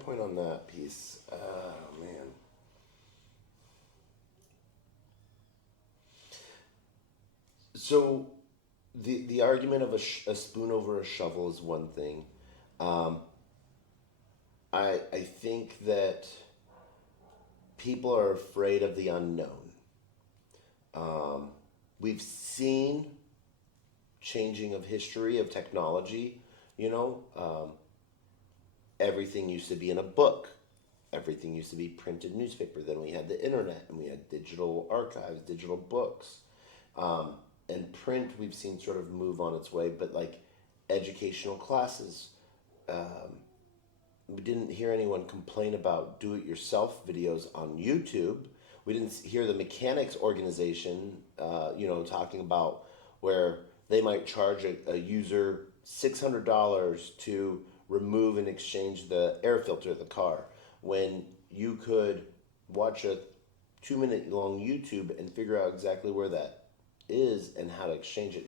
point on that piece? Oh man. So the argument of a spoon over a shovel is one thing. Um, I think that people are afraid of the unknown. Um, we've seen changing of history of technology. You know, everything used to be in a book. Everything used to be printed newspaper. Then we had the internet, and we had digital archives, digital books. Um, and print, we've seen sort of move on its way, but like educational classes, um, we didn't hear anyone complain about do-it-yourself videos on YouTube. We didn't hear the mechanics organization, talking about where they might charge a user $600 to remove and exchange the air filter of the car, when you could watch a 2 minute long YouTube and figure out exactly where that is and how to exchange it